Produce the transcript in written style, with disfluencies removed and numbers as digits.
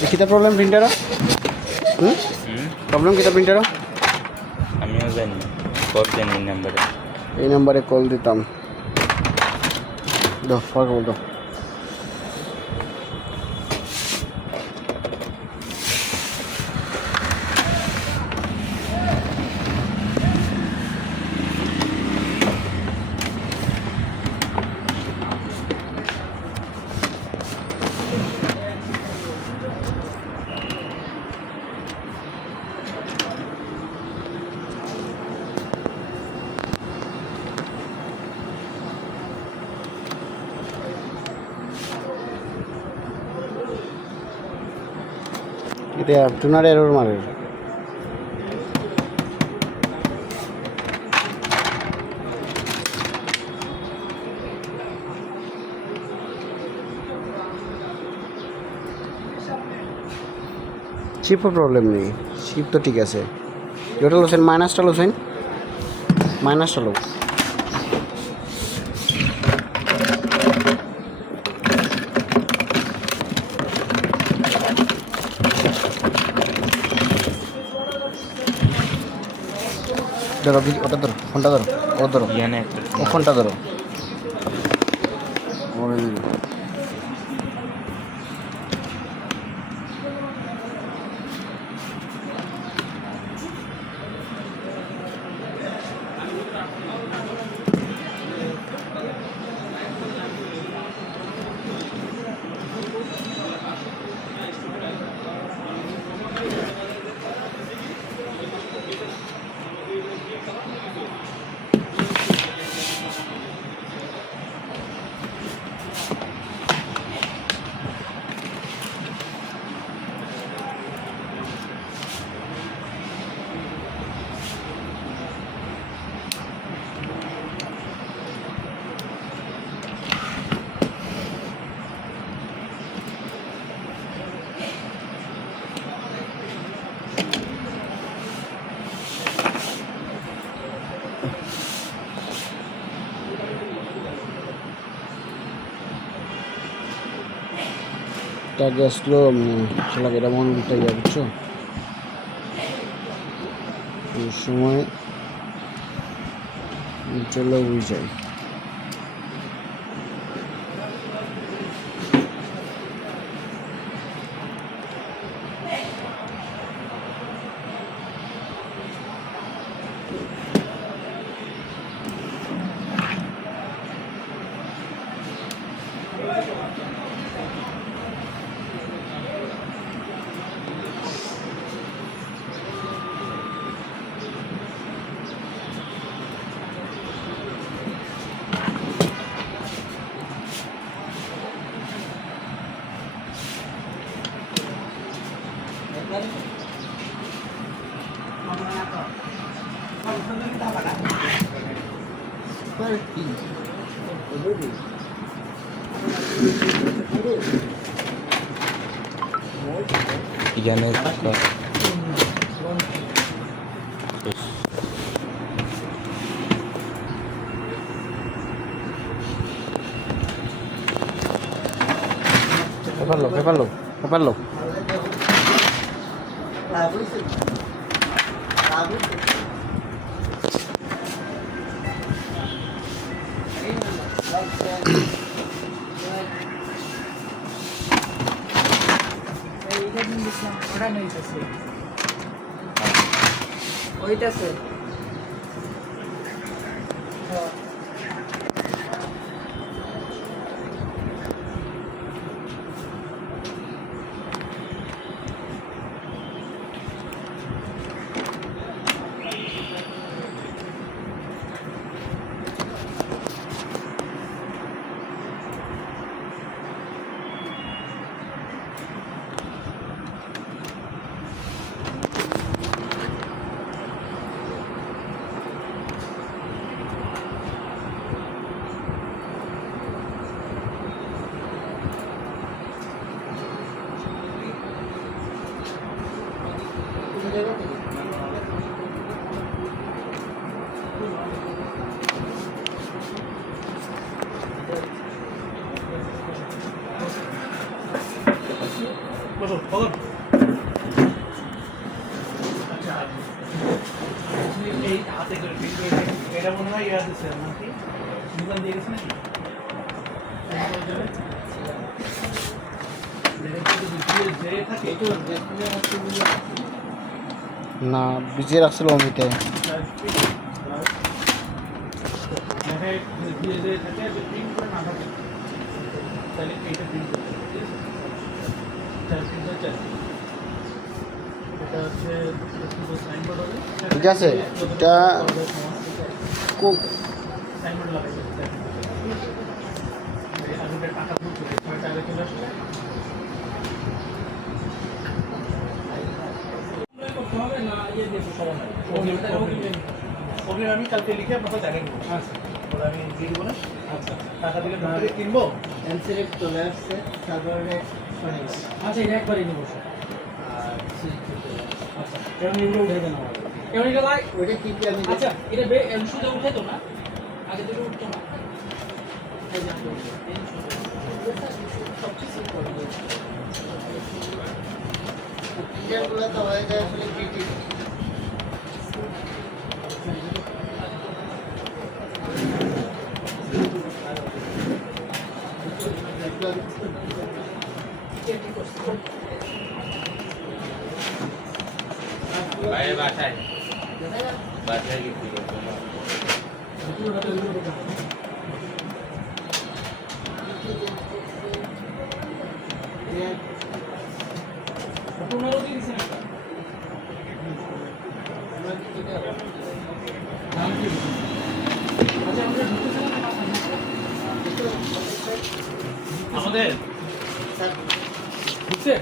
kita problem printer problem kita printer আমিও জানি call দেন এই নাম্বারে কল দিতাম দাও ফর্ক দাও এটা টুনার এরর মারে চিপও প্রবলেম নেই চিপ তো ঠিক আছে যেটা লোসেন মাইনাসটা লোসেন মাইনাসটা লো ধরো ওটা ধরো ফোনটা ধরো ও ধরো ও ফোনটা ধরো আগে আসলো খেলা এটা মন উল্টাই যায় বুঝছো এই সময় চলে উই যায় এখানে পেপার লো ওইটাছে আচ্ছা এই হাতে করে এটা মনে হয় ইয়া দিচ্ছে নাকি দোকান দিয়ে গেছে নাকি না ভিজিয়ে রাখছিল অমিতে ঠিক আছে এটা খুব সাইনবোর্ড লাগাইছে আগে টাকা তুলছে টাকা চলে আসলে আমি কালকে লিখে আপনাকে জানিয়ে দেবো আচ্ছা ওরা আমি দিয়ে দেবো না আচ্ছা টাকা দিলে ঢুকে কিনবো এনসিলেক্ট চলে আসছে তারপরে শনিবার আচ্ছা এটা একবারই নেবো আর সিলেক্ট চলে আসছে আচ্ছা এখন এগুলো উঠে দেন আমার এখন এটা লাগ ওইটা কি কি আমি আচ্ছা এটা সোজা উঠে তো না আগে তো উঠতো না এই যে আমরা সব কিছু করে দিয়েছি ক্লিয়ারগুলো তো হয়ে যায় আসলে ক্রিটিক বাইরে বাসায় বাসায় গেছি পনেরো দিন দিচ্ছে না দাম কি আচ্ছা আমরা ঢুকতেছিলাম আমাদের ঢুকছে